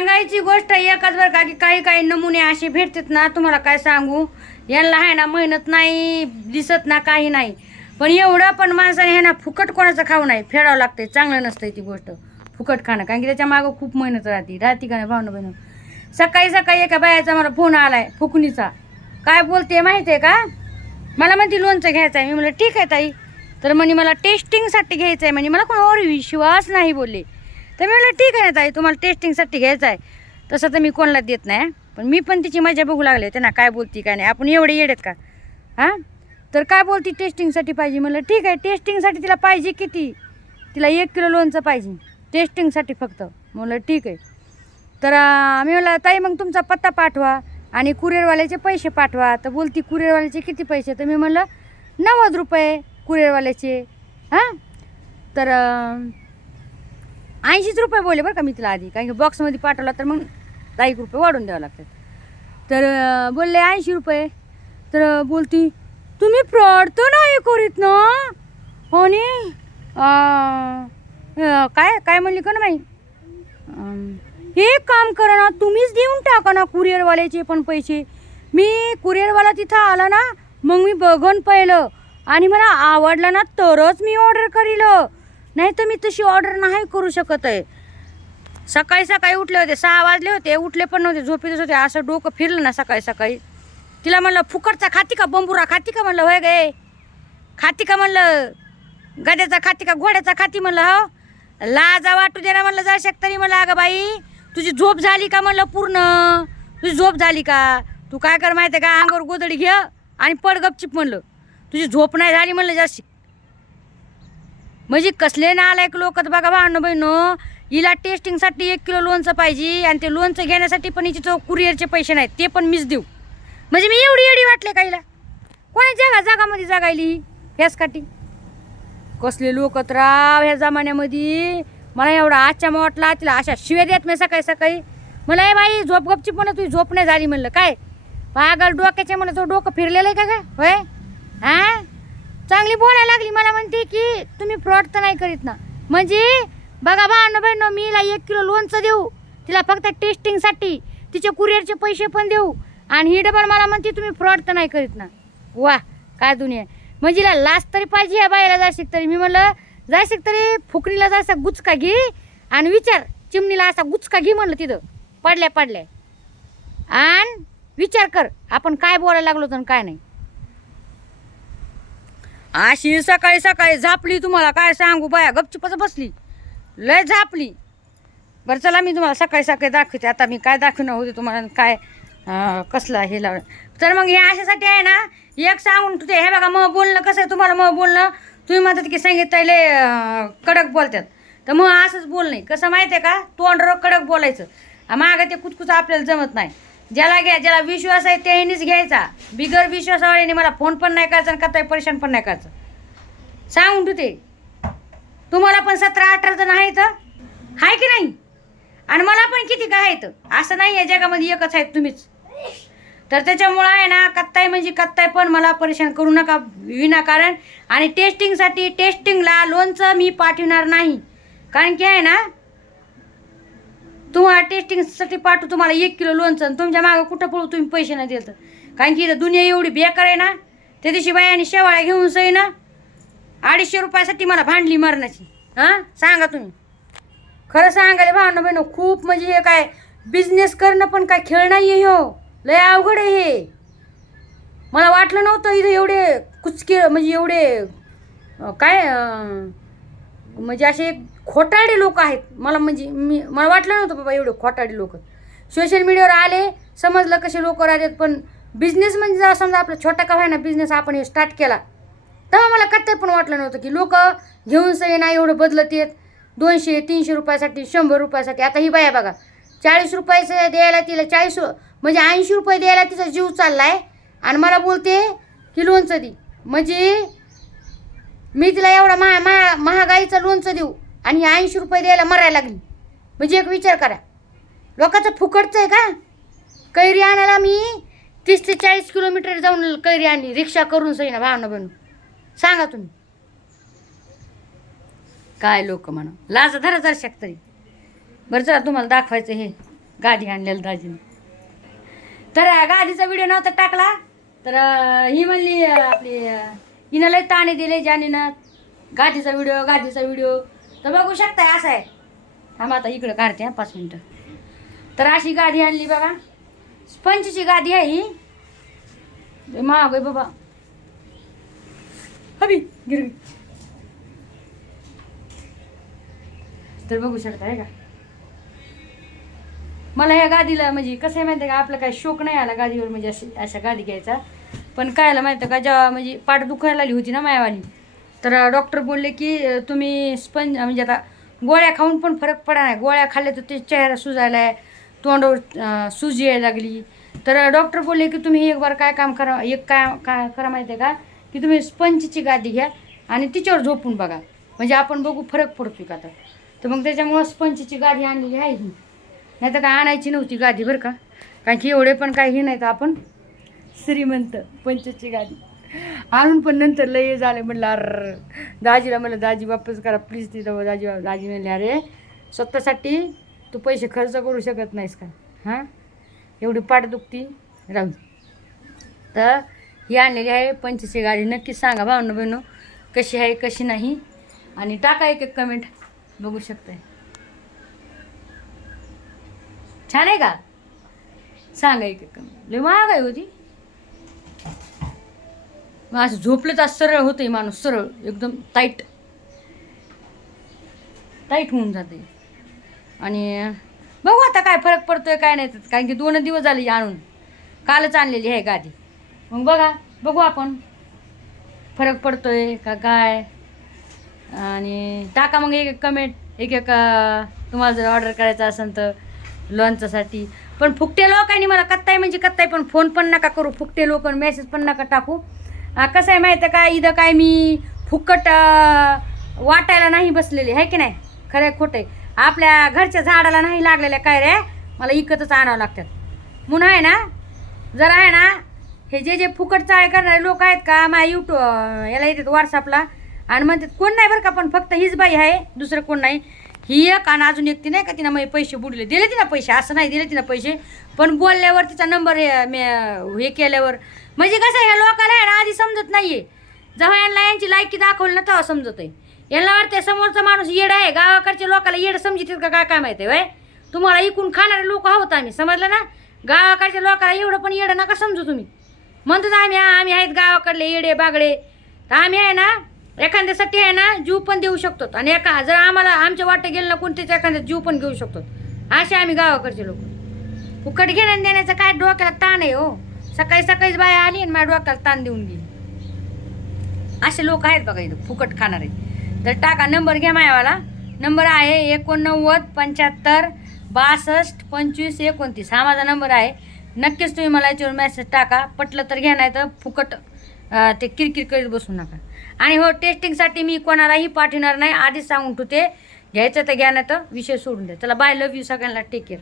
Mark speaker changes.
Speaker 1: सांगायची गोष्ट एकच बरं का की काही काही नमुने असे भेटतात ना तुम्हाला काय सांगू? यांना आहे ना मेहनत नाही दिसत ना काही नाही. पण एवढं पण माणसाने हे ना फुकट कोणाचं खाऊ नाही फेडावं लागतंय चांगलं नसतंय ती गोष्ट. फुकट खाणं कारण की त्याच्या मागं खूप मेहनत राहते. राहते का नाही भावना बहिण? सकाळी सकाळी एका बायाचा मला फोन आलाय फुकणीचा. काय बोलते माहिती आहे का? मला म्हणते लोणचं घ्यायचं आहे मी म्हटलं ठीक आहे ताई. तर म्हणे मला टेस्टिंगसाठी घ्यायचं आहे म्हणजे मला कोणावर विश्वास नाही बोलले. तर मी म्हटलं ठीक आहे ना ताई तुम्हाला टेस्टिंगसाठी घ्यायचं आहे. तसं तर मी कोणाला देत नाही पण मी पण तिची मजा बघू लागले होते ना काय बोलती काय नाही. आपण एवढे येडेत का? हां? तर काय बोलती टेस्टिंगसाठी पाहिजे? म्हटलं ठीक आहे टेस्टिंगसाठी तिला पाहिजे किती? तिला एक किलो लोणचं पाहिजे टेस्टिंगसाठी फक्त. म्हटलं ठीक आहे. तर अं, मी म्हणलं ताई मग तुमचा पत्ता पाठवा आणि कुरिअरवाल्याचे पैसे पाठवा. तर बोलती कुरिअरवाल्याचे किती पैसे? तर मी म्हणलं नव्वद रुपये कुरिअरवाल्याचे हां? तर ऐंशीच रुपये बोलले बरं का मी तुला आधी. कारण की बॉक्समध्ये पाठवला तर मग दहा एक रुपये वाढून द्यावं लागतात. तर बोलले ऐंशी रुपये. तर बोलती तुम्ही फ्रॉड तर नाही करीत ना? हो नी. काय काय म्हणली का ना बाई? हे काम करा ना तुम्हीच देऊन टाका ना कुरिअरवाल्याचे पण पैसे. मी कुरिअरवाला तिथं आला ना मग मी बघन पहिलं. आणि मला आवडलं ना तरच मी ऑर्डर करील. नाही तर मी तशी ऑर्डर नाही करू शकत आहे. सकाळी सकाळी उठले होते सहा वाजले होते उठले पण नव्हते झोपेतच होते. असं डोकं फिरलं ना सकाळी सकाळी. तिला म्हणलं फुकटचा खाती का बंबुरा खाती का म्हणलं होय गे खाती का म्हणलं गद्याचा खाती का घोड्याचा खाती म्हणलं हो? लाजा वाटू दे ना म्हणलं शकता तरी म्हणलं अगं बाई तुझी झोप झाली का म्हणलं पूर्ण? तुझी झोप झाली का? तू काय कर माहिती आहे का अंगावर गोदडी घे आणि पडगपचीप म्हणलं. तुझी झोप नाही झाली म्हणलं जास्त. म्हणजे कसले नालायक लोक बघा भावनं बहिणं हिला टेस्टिंगसाठी एक किलो लोणचं पाहिजे आणि ते लोणचं घेण्यासाठी पण हिचे चौ कुरिअरचे पैसे नाहीत ते पण मीच देऊ. म्हणजे मी एवढी एवढी वाटले का हिला? कोणी जागा जागामध्ये जागायली ह्याचकाठी कसले लोक राव ह्या जमान्यामध्ये. मला एवढा आजच्या वाटला तिला अशा शिव्या देत मी सकाळी सकाळी. मला हे बाई झोप गपची पण तुझी झोप नाही झाली म्हणलं. काय? पागल डोक्याच्या म्हणलं तो डोकं फिरलेलं आहे का काय? होय? हां चांगली बोलायला लागली मला. तुम्ही फ्रॉड तर नाही करीत ना. म्हणजे बघा बा बहिण मी हिला एक किलो लोणचं देऊ. तिला फक्त टेस्टिंगसाठी तिचे कुरिअरचे पैसे पण देऊ. आणि ही डबल मला म्हणते तुम्ही फ्रॉड तर नाही करीत ना. वा काय दुनिया. म्हणजे हिला लाच तरी पाहिजे या बाईला जायशिक तरी. मी म्हणलं जायशिक तरी फुकरीला जायचा गुचका घे आणि विचार. चिमणीला असा गुचका घे म्हणलं तिथं. पडल्या पडल्या. आणि विचार कर. आपण काय बोलायला लागलो तर काय नाही. अशी सकाळी सकाळी झापली तुम्हाला काय सांगू बाया गपचुपच बसली. लय झापली. बरं चला मी तुम्हाला सकाळी सकाळी दाखवते. आता मी काय दाखवणार होते तुम्हाला काय कसला कसलं हे लावलं. तर मग हे अशासाठी आहे ना एक सांगून तुझे हे बघा मग बोलणं कसं आहे तुम्हाला मग बोलणं. तुम्ही म्हणतात की सांगितलं कडक बोलतात. तर मग असंच बोल नाही कसं माहिती आहे का तोंडर कडक बोलायचं. मागं ते कुचकुच आपल्याला जमत नाही. ज्याला घ्या ज्याला विश्वास आहे त्यानेच घ्यायचा. बिगर विश्वासावाल्याने मला फोन पण नाही करायचा आणि कताय परेशान पण नाही करायचं. सांगून तू ते तुम्हाला पण सतरा अठरा जण आहेत आहे की नाही? आणि मला पण किती काय आहेत? असं नाही आहे जगामध्ये एकच आहेत तुम्हीच. तर त्याच्यामुळं आहे ना कत्ताय म्हणजे कत्ताय पण मला परेशान करू नका विनाकारण आणि टेस्टिंगसाठी टेस्टिंगला लोनचं मी पाठवणार नाही. कारण की आहे ना तुम्हाला टेस्टिंगसाठी पाठवू तुम्हाला एक किलो लोणचं आणि तुमच्या मागं कुठं पळू तुम्ही पैसे नाही देत कारण की इथं दुनिया एवढी बेकार आहे ना त्या दिवशी बायाने शेवाळ्या घेऊन सई ना अडीचशे रुपयासाठी मला भांडली मरणाची. हां? सांगा तुम्ही. खरं सांगायला भांडणं बहिण खूप म्हणजे हे काय बिझनेस करणं पण काय खेळ नाही आहे हो लय अवघड आहे हे. मला वाटलं नव्हतं इथं एवढे कुचके म्हणजे एवढे काय म्हणजे असे खोटाडे लोक आहेत. मला म्हणजे मी मला वाटलं नव्हतं बाबा एवढे खोटाडे लोक. सोशल मीडियावर आले समजलं कसे लोक राहतात पण बिझनेस म्हणजे जर समजा आपला छोटा का ना बिझनेस आपण हे स्टार्ट केला. तेव्हा मला कत्ते पण वाटलं नव्हतं की लोक घेऊन सही नाही एवढं बदलत येत दोनशे तीनशे रुपयासाठी शंभर रुपयासाठी. आता ही बाया बघा चाळीस रुपयाचं द्यायला तिला चाळीस म्हणजे ऐंशी रुपये द्यायला तिचा जीव चालला आहे आणि मला बोलते की लोणचं दे. म्हणजे मी तिला एवढा महा महा महागाईचं लोणचं देऊ. आणि ऐंशी रुपये द्यायला मरायला लागली. म्हणजे एक विचार करा. लोकांचं फुकटचं आहे का? कैरी आणायला मी तीस ते चाळीस किलोमीटर जाऊन कैरी आणली. रिक्षा करून सही ना भावना बनून. सांगा तुम्ही. काय लोक म्हणा. लाज धरा जर तरी बरं चला तुम्हाला दाखवायचं हे. गादी आणलेलं दाजीने. तर अं, गादीचा व्हिडिओ नव्हता टाकला. तर ही म्हणली आपली हिनं लय ताणे दिले ना गादीचा व्हिडिओ गादीचा व्हिडिओ. तर बघू शकताय असं आहे. थांबा आता इकडं काढते हा पाच मिनटं. तर अशी गादी आणली बघा. स्पंजची गादी आहे ही. महाग आहे बाबा. हवी गिरवी तर बघू शकता आहे का? मला ह्या गादीला म्हणजे कसं आहे माहिती आहे का आपलं काय शोक नाही आला गादीवर म्हणजे अशी अशा गादी घ्यायचा. पण कायला माहिती आहे का जेव्हा म्हणजे पाठ दुखायला आली होती ना मायावाली तर डॉक्टर बोलले की तुम्ही स्पंज म्हणजे आता गोळ्या खाऊन पण फरक पडा नाही गोळ्या खाल्ल्या तर ते चेहरा सुजायला आहे तोंडावर सूज यायला लागली. तर डॉक्टर बोलले की तुम्ही एक बार काय काम करा एक काय काय करा माहिती आहे का? की तुम्ही स्पंजची गादी घ्या आणि तिच्यावर झोपून बघा. म्हणजे आपण बघू फरक पडतो का आता. तर मग त्याच्यामुळं स्पंजची गादी आणलेली आहे ही. नाही तर काय आणायची नव्हती गादी बरं का? कारण की एवढे पण काही हे तर आपण श्रीमंत पंचची गादी. आणून पण नंतर लय झालं म्हणलं अर दाजीला म्हणलं दाजी वापस करा प्लीज तिथं दाजी दाजी म्हणले अरे स्वतःसाठी तू पैसे खर्च करू शकत नाहीस का? हां? एवढी पाठ दुखती? राहू तर ही आणलेली आहे पंचची गाडी. नक्कीच सांगा भावनं बहिणू कशी आहे कशी नाही? आणि टाका एक एक कमेंट बघू शकताय. छान आहे का? सांगा एक एक कमेंट लय महाग आहे होती मग असं झोपलं तर सरळ होते माणूस सरळ एकदम टाईट टाईट होऊन जाते. आणि बघू आता काय फरक पडतोय काय नाही तर. कारण की दोन दिवस झाले आणून. कालच आणलेली आहे गादी. मग बघा बघू आपण. फरक पडतोय का काय? आणि टाका मग एक एक कमेंट एक एक तुम्हाला जर ऑर्डर करायचं असेल तर लोणचासाठी पण फुकटे लोकांनी मला कत्ताय म्हणजे कत्ताय पण फोन पण नका करू. फुकटे लोक मेसेज पण नका टाकू. कसं आहे माहिती आहे का? इथं काय मी फुकट वाटायला नाही बसलेली आहे की नाही? खरं आहे खोटं आहे. आपल्या घरच्या झाडाला नाही लागलेल्या काय रे? मला इकतच आणावं लागतात. म्हणून आहे ना जरा आहे ना हे जे जे फुकट चाळे करणारे लोक आहेत का माझ्या युट्यूब याला येतात व्हॉट्सअपला आणि म्हणतात कोण नाही बरं का पण फक्त हीच बाई आहे दुसरं कोण नाही. ही एक आणि अजून एक ती नाही का तिनं मग पैसे बुडले. दिले तिनं पैसे असं नाही दिले तिनं पैसे पण बोलल्यावर तिचा नंबर हे हे केल्यावर. म्हणजे कसं आहे, ह्या लोकांना आहे ना आधी समजत नाही आहे जेव्हा यांना यांची लायकी दाखवली ना तेव्हा समजत आहे यांना वाटते समोरचा माणूस येड आहे गावाकडच्या लोकांना येड समजित का काय काय माहिती आहे वय तुम्हाला इकून खाणारे लोक आहोत आम्ही समजलं ना? गावाकडच्या लोकांना एवढं पण येडं नका समजू तुम्ही. म्हणतो आम्ही आम्ही आहेत गावाकडले येडे बागडे. तर आम्ही आहे ना एखाद्यासाठी आहे ना जीव पण देऊ शकतो आणि एका जर आम्हाला आमच्या वाटे गेलं ना कोणते एखाद्या जीव पण घेऊ शकतो असे आम्ही गावाकडचे लोक. फुकट घेण्यान देण्याचं काय डोक्याला ताण आहे हो. सकाळी सकाळीच बाया आली आणि माझ्या डोक्याला ताण देऊन गेली. असे लोक आहेत बघा इथं फुकट खाणारे. तर टाका नंबर घ्या मायावाला. नंबर आहे एकोणनव्वद पंच्याहत्तर बासष्ट पंचवीस एकोणतीस. हा माझा नंबर आहे. नक्कीच तुम्ही मला याच्यावर मेसेज टाका. पटलं तर घ्या नाही तर फुकट ते किरकिर करीत बसू नका. आणि हो टेस्टिंगसाठी मी कोणालाही पाठवणार नाही. आधीच सांगून ठेवते. घ्यायचं तर घ्या नाही तर विषय सोडून द्या. चला बाय लव्ह यू सगळ्यांना. Take care